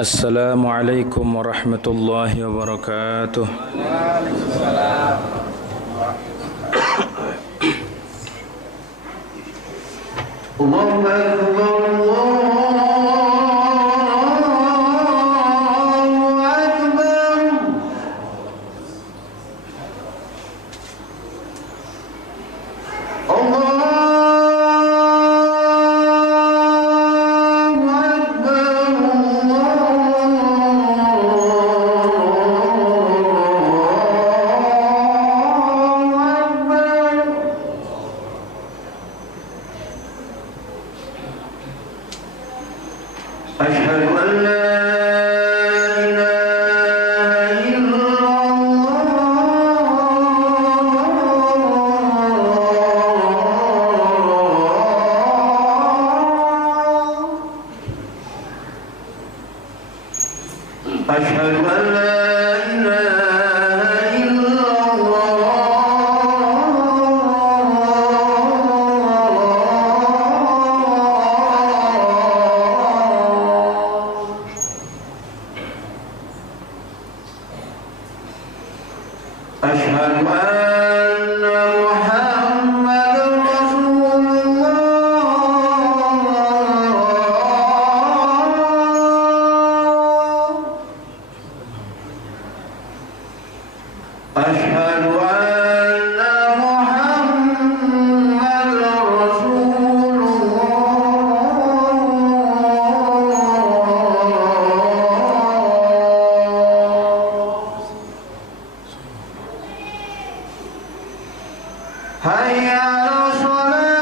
Assalamualaikum warahmatullahi wabarakatuh. Allahu Akbar, Allahu Akbar. أشهد أن لا إله إلا الله. أشهد أن لا إله إلا أشهد أن محمدا رسول الله. أشهد أن محمدا رسول الله. هيا على الصلاة.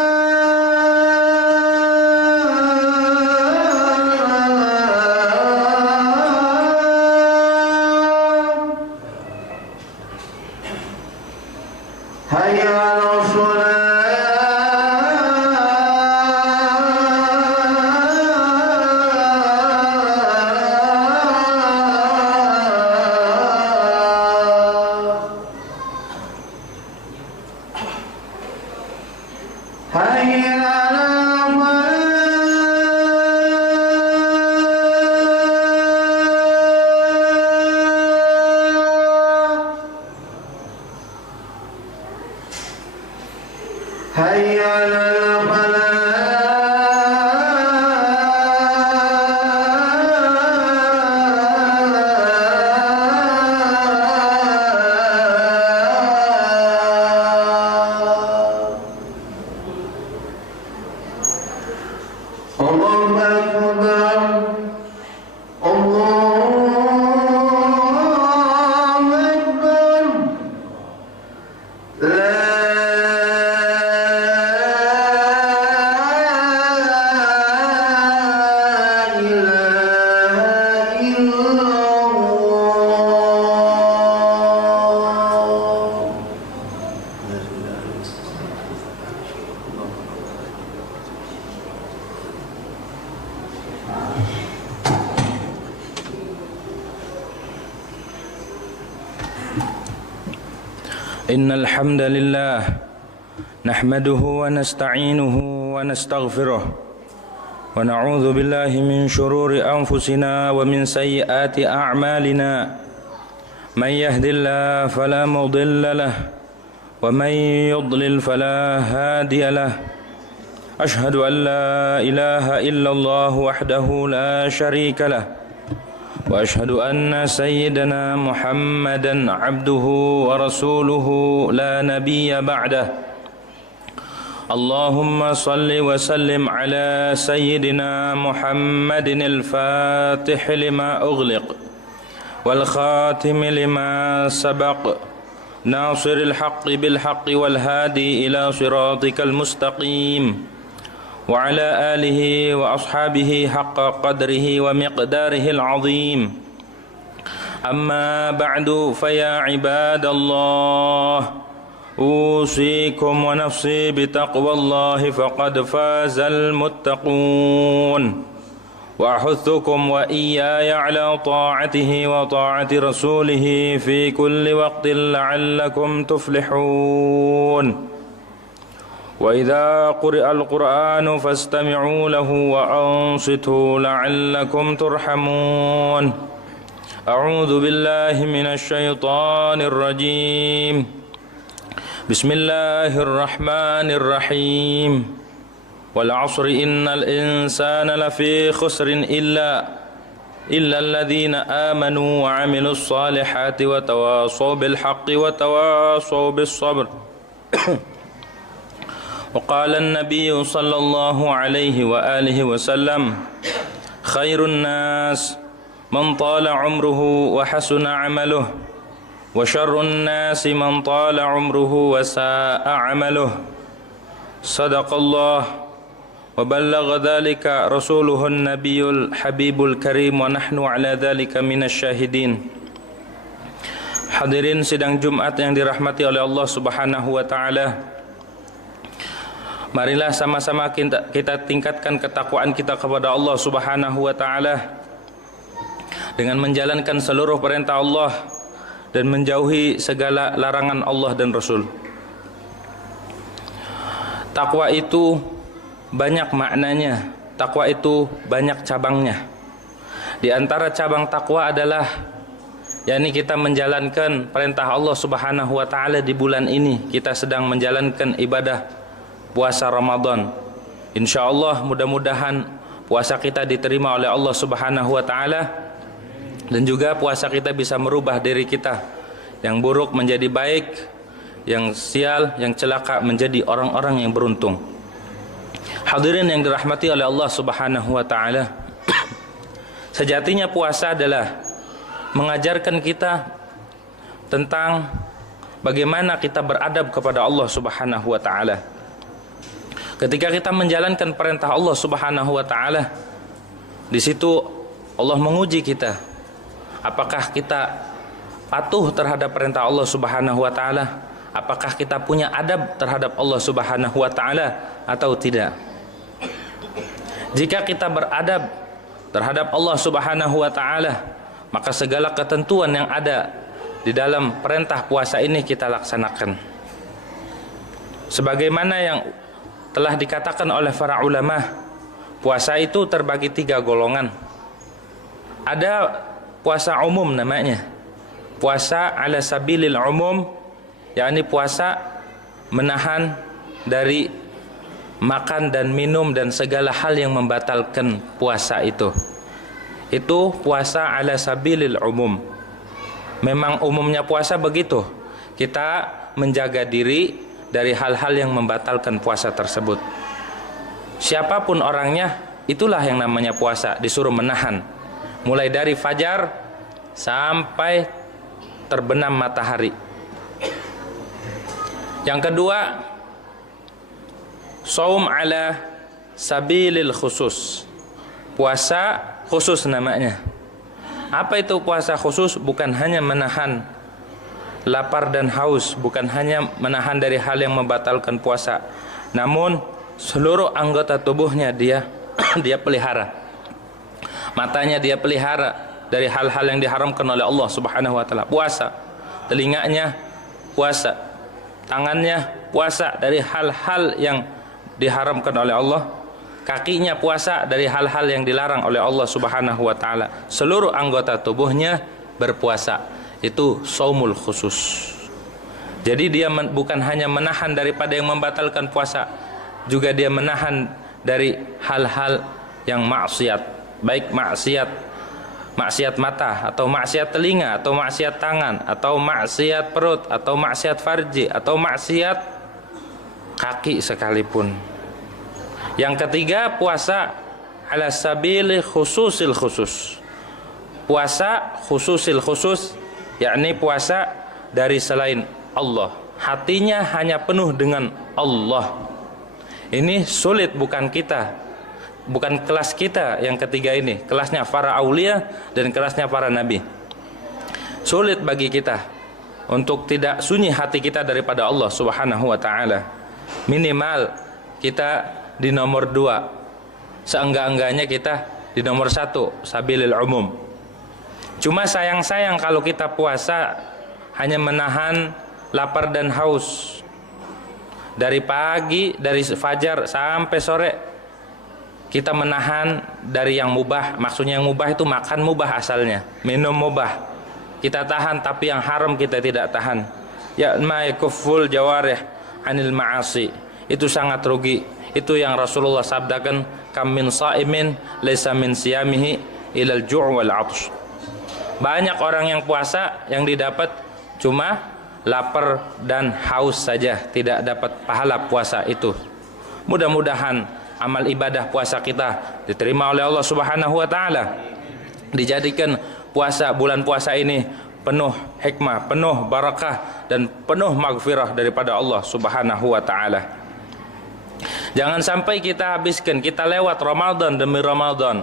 هيا على الصلاة. هيا على الفلاح. هيا على الفلاح. الله أكبر، الله أكبر. لا إله إلا الله. إن الحمد لله نحمده ونستعينه ونستغفره ونعوذ بالله من شرور أنفسنا ومن سيئات أعمالنا. من يهد الله فلا مضل له ومن يضلل فلا هادي له. أشهد أن لا إله إلا الله وحده لا شريك له وأشهد أن سيدنا محمدا عبده ورسوله لا نبي بعده. اللهم صل وسلم على سيدنا محمد الفاتح لما أغلق والخاتم لما سبق ناصر الحق بالحق والهادي إلى صراطك المستقيم وعلى آله وأصحابه حق قدره ومقداره العظيم. أما بعد فيا عباد الله أوصيكم ونفسي بتقوى الله فقد فاز المتقون. وأحثكم وإياي على طاعته وطاعة رسوله في كل وقت لعلكم تفلحون. وإذا قرئ القرآن فاستمعوا له وأنصتوا لعلكم ترحمون أعوذ بالله من الشيطان الرجيم بسم الله الرحمن الرحيم والعصر إن الإنسان لفي خسر إلا الذين آمنوا وعملوا الصالحات وتواصوا بالحق وتواصوا بالصبر وقال النبي صلى الله عليه وآله وسلم خير الناس من طال عمره وحسن عمله وشر الناس من طال عمره وساء عمله صدق الله وبلغ ذلك رسوله النبي الحبيب الكريم ونحن على ذلك من الشاهدين. Hadirin sidang Jumat yang dirahmati oleh Allah Subhanahu wa taala. Marilah sama-sama kita tingkatkan ketakwaan kita kepada Allah Subhanahu wa taala dengan menjalankan seluruh perintah Allah dan menjauhi segala larangan Allah dan Rasul. Takwa itu banyak maknanya, takwa itu banyak cabangnya. Di antara cabang takwa adalah yakni kita menjalankan perintah Allah Subhanahu wa taala di bulan ini. Kita sedang menjalankan ibadah puasa Ramadan. Insyaallah mudah-mudahan puasa kita diterima oleh Allah Subhanahu wa taala dan juga puasa kita bisa merubah diri kita yang buruk menjadi baik, yang sial, yang celaka menjadi orang-orang yang beruntung. Hadirin yang dirahmati oleh Allah Subhanahu wa taala. Sejatinya puasa adalah mengajarkan kita tentang bagaimana kita beradab kepada Allah Subhanahu wa taala. Ketika kita menjalankan perintah Allah Subhanahu wa taala, di situ Allah menguji kita. Apakah kita patuh terhadap perintah Allah Subhanahu wa taala? Apakah kita punya adab terhadap Allah Subhanahu wa taala atau tidak? Jika kita beradab terhadap Allah Subhanahu wa taala, maka segala ketentuan yang ada di dalam perintah puasa ini kita laksanakan. Sebagaimana yang telah dikatakan oleh para ulama, puasa itu terbagi 3 golongan. Ada puasa umum namanya, puasa ala sabilil umum, yakni puasa menahan dari makan dan minum dan segala hal yang membatalkan puasa itu. Itu puasa ala sabilil umum. Memang umumnya puasa begitu. Kita menjaga diri dari hal-hal yang membatalkan puasa tersebut. Siapapun orangnya, itulah yang namanya puasa, disuruh menahan. Mulai dari fajar sampai terbenam matahari. Yang kedua, shaum ala sabilil khusus. Puasa khusus namanya. Apa itu puasa khusus? Bukan hanya menahan lapar dan haus, bukan hanya menahan dari hal yang membatalkan puasa, namun seluruh anggota tubuhnya dia pelihara. Matanya dia pelihara dari hal-hal yang diharamkan oleh Allah Subhanahu wa taala. Puasa. Telinganya puasa. Tangannya puasa dari hal-hal yang diharamkan oleh Allah. Kakinya puasa dari hal-hal yang dilarang oleh Allah Subhanahu wa taala. Seluruh anggota tubuhnya berpuasa. Itu shaumul khusus. Jadi dia bukan hanya menahan daripada yang membatalkan puasa, juga dia menahan dari hal-hal yang maksiat, baik maksiat mata, atau maksiat telinga, atau maksiat tangan, atau maksiat perut, atau maksiat farji, atau maksiat kaki sekalipun. Yang ketiga, puasa ala sabili khususil khusus. Puasa khususil khusus, yakni puasa dari selain Allah. Hatinya hanya penuh dengan Allah. Ini sulit, bukan kita, bukan kelas kita yang ketiga ini. Kelasnya para aulia dan kelasnya para nabi. Sulit bagi kita untuk tidak sunyi hati kita daripada Allah Subhanahu wa taala. Minimal kita di nomor 2. Seenggak-enggaknya kita di nomor 1, sabilil umum. Cuma sayang-sayang kalau kita puasa hanya menahan lapar dan haus. Dari pagi, dari fajar sampai sore kita menahan dari yang mubah. Maksudnya yang mubah itu makan mubah asalnya, minum mubah kita tahan, tapi yang haram kita tidak tahan. Ya ma yakuful jawarih anil ma'asi, itu sangat rugi. Itu yang Rasulullah sabdakan, kam min sa'imin laisa min siyamihi ilal ju' wal 'atsh. Banyak orang yang puasa yang didapat cuma lapar dan haus saja, tidak dapat pahala puasa itu. Mudah-mudahan amal ibadah puasa kita diterima oleh Allah Subhanahu wa taala. Dijadikan puasa, bulan puasa ini penuh hikmah, penuh barakah dan penuh maghfirah daripada Allah Subhanahu wa taala. Jangan sampai kita habiskan, kita lewat Ramadan demi Ramadan.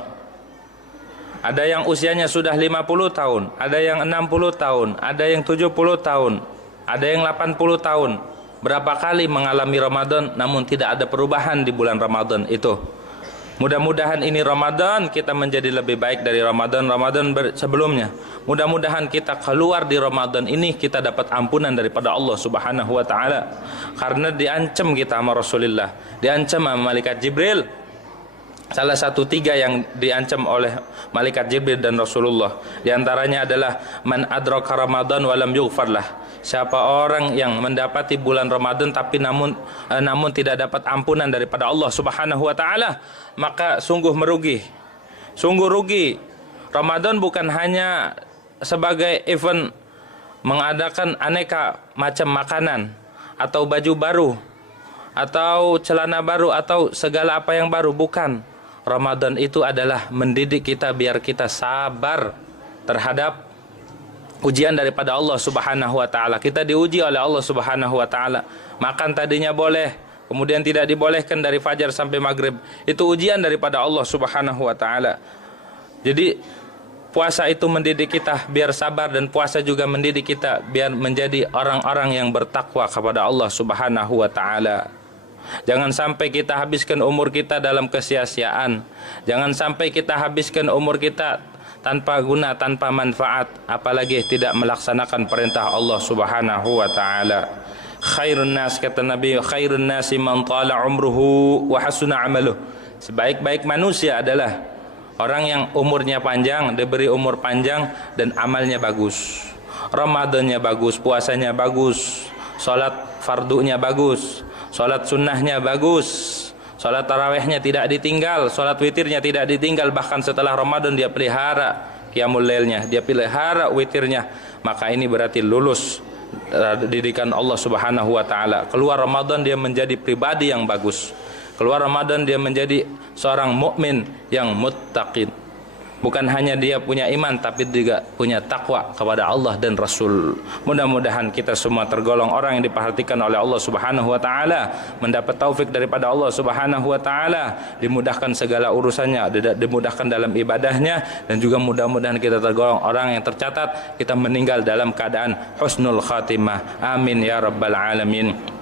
Ada yang usianya sudah 50 tahun, ada yang 60 tahun, ada yang 70 tahun, ada yang 80 tahun. Berapa kali mengalami Ramadan namun tidak ada perubahan di bulan Ramadan itu. Mudah-mudahan ini Ramadan kita menjadi lebih baik dari Ramadan sebelumnya. Mudah-mudahan kita keluar di Ramadan ini kita dapat ampunan daripada Allah Subhanahu wa taala. Karena diancam kita sama Rasulullah, diancam sama malaikat Jibril. Salah satu 3 yang diancam oleh malaikat Jibril dan Rasulullah, di antaranya adalah man adraka Ramadan walam yughfarlah. Siapa orang yang mendapati bulan Ramadan tapi namun tidak dapat ampunan daripada Allah Subhanahu wa taala, maka sungguh merugi. Sungguh rugi. Ramadan bukan hanya sebagai event mengadakan aneka macam makanan atau baju baru atau celana baru atau segala apa yang baru, bukan. Ramadan itu adalah mendidik kita biar kita sabar terhadap ujian daripada Allah Subhanahu wa taala. Kita diuji oleh Allah Subhanahu wa taala. Makan tadinya boleh, kemudian tidak dibolehkan dari fajar sampai maghrib. Itu ujian daripada Allah Subhanahu wa taala. Jadi puasa itu mendidik kita biar sabar, dan puasa juga mendidik kita biar menjadi orang-orang yang bertakwa kepada Allah Subhanahu wa taala. Jangan sampai kita habiskan umur kita dalam kesia-siaan. Jangan sampai kita habiskan umur kita tanpa guna, tanpa manfaat, apalagi tidak melaksanakan perintah Allah Subhanahu wa taala. Khairun nas, kata Nabi, khairun nasi man tala umruhu wa hasuna amaluh. Sebaik-baik manusia adalah orang yang umurnya panjang, diberi umur panjang dan amalnya bagus. Ramadannya bagus, puasanya bagus, salat fardunya bagus, salat sunnahnya bagus, salat tarawihnya tidak ditinggal, salat witirnya tidak ditinggal, bahkan setelah Ramadan dia pelihara qiyamul lailnya, dia pelihara witirnya. Maka ini berarti lulus didikan Allah Subhanahu wa taala. Keluar Ramadan dia menjadi pribadi yang bagus. Keluar Ramadan dia menjadi seorang mukmin yang muttaqin. Bukan hanya dia punya iman tapi juga punya takwa kepada Allah dan Rasul. Mudah-mudahan kita semua tergolong orang yang diperhatikan oleh Allah Subhanahu wa taala, mendapat taufik daripada Allah Subhanahu wa taala, dimudahkan segala urusannya, dimudahkan dalam ibadahnya, dan juga mudah-mudahan kita tergolong orang yang tercatat kita meninggal dalam keadaan husnul khatimah. Amin ya rabbal alamin.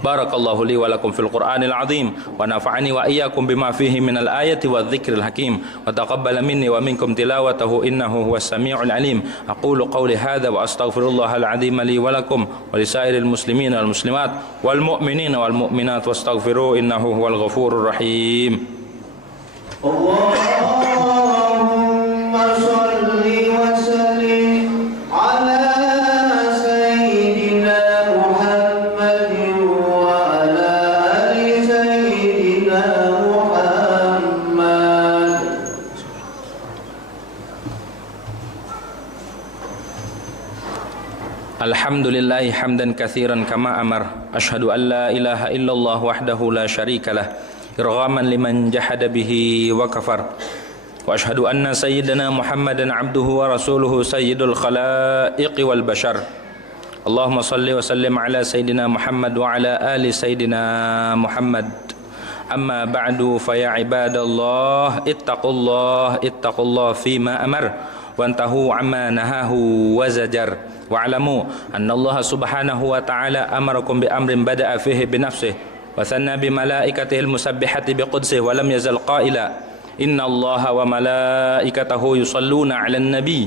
Barakallahu li wa lakum fil Qur'anil azim wa nafa'ani wa iyyakum bima fihi minal ayati wadh-dhikril hakim wa taqabbala minni wa minkum tilawatahu innahu huwas samiul alim. Aqulu qawli hadha wa astaghfirullahal azim li wa lakum wa lisairil muslimin wal muslimat wal mu'minin wal mu'minat wastaghfiruhu innahu huwal ghafurur rahim. Allahumma shalli wa sallim ala Alhamdulillahi hamdan katsiran kama amar. Asyhadu an la ilaha illallah wahdahu la syarika lah, irghaman liman jahada bihi wa kafar. Wa asyhadu anna sayyidana Muhammadan abduhu wa rasuluhu sayyidul khalaiqi wal bashar. Allahumma salli wa sallim ala sayyidina Muhammad wa ala ali sayyidina Muhammad. Amma ba'du, fa ya ibadallah ittaqullah fima amar wantahu amma nahahu wa zajar. Wa'lamu anna Allah subhanahu wa ta'ala amarakum bi amrin bada'a fihi bi nafsihi wa thanna bi malaikatihi al-musabbihati bi qudsihi wa lam yazal qaila inna Allah wa malaikatahu yusalluna 'alan nabi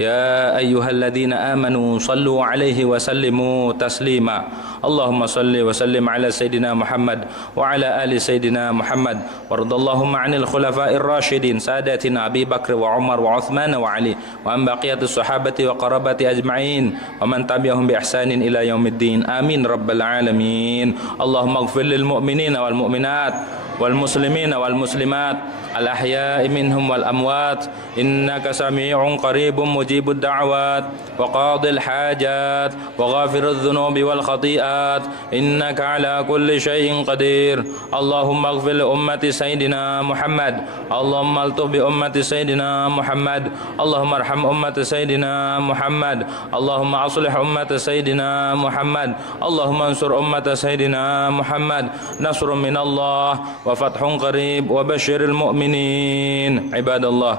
يا أيها الذين آمنوا صلوا عليه وسلموا تسليما اللهم صل وسلم على سيدنا محمد وعلى آل سيدنا محمد وارض اللهم عن الخلفاء الراشدين ساداتنا أبي بكر وعمر وعثمان وعلي وعن بقية الصحابة وقرابة أجمعين ومن تبعهم بإحسان إلى يوم الدين آمين رب العالمين اللهم اغفر للمؤمنين والمؤمنات والمسلمين والمسلمات الأحياء منهم والأموات إنك سميع قريب مجيب الدعوات وقاضي الحاجات وغافر الذنوب والخطيئات إنك على كل شيء قدير اللهم اغفر لأمة سيدنا محمد اللهم الطف بأمة سيدنا محمد اللهم ارحم أمة سيدنا محمد اللهم أصلح أمة سيدنا محمد اللهم انصر أمة سيدنا محمد نصر من الله وفتح قريب وبشر المؤمنين عباد الله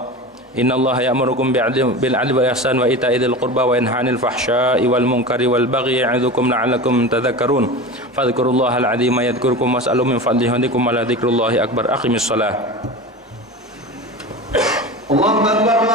إن الله يأمركم بالعدل والإحسان وإيتاء ذي القربى وينهى عن الفحشاء والمنكر والبغي يعظكم لعلكم تذكرون فاذكروا الله العظيم يذكركم واسألوا من فضله يهدكم ولذكر الله أكبر أقم الصلاة الله أكبر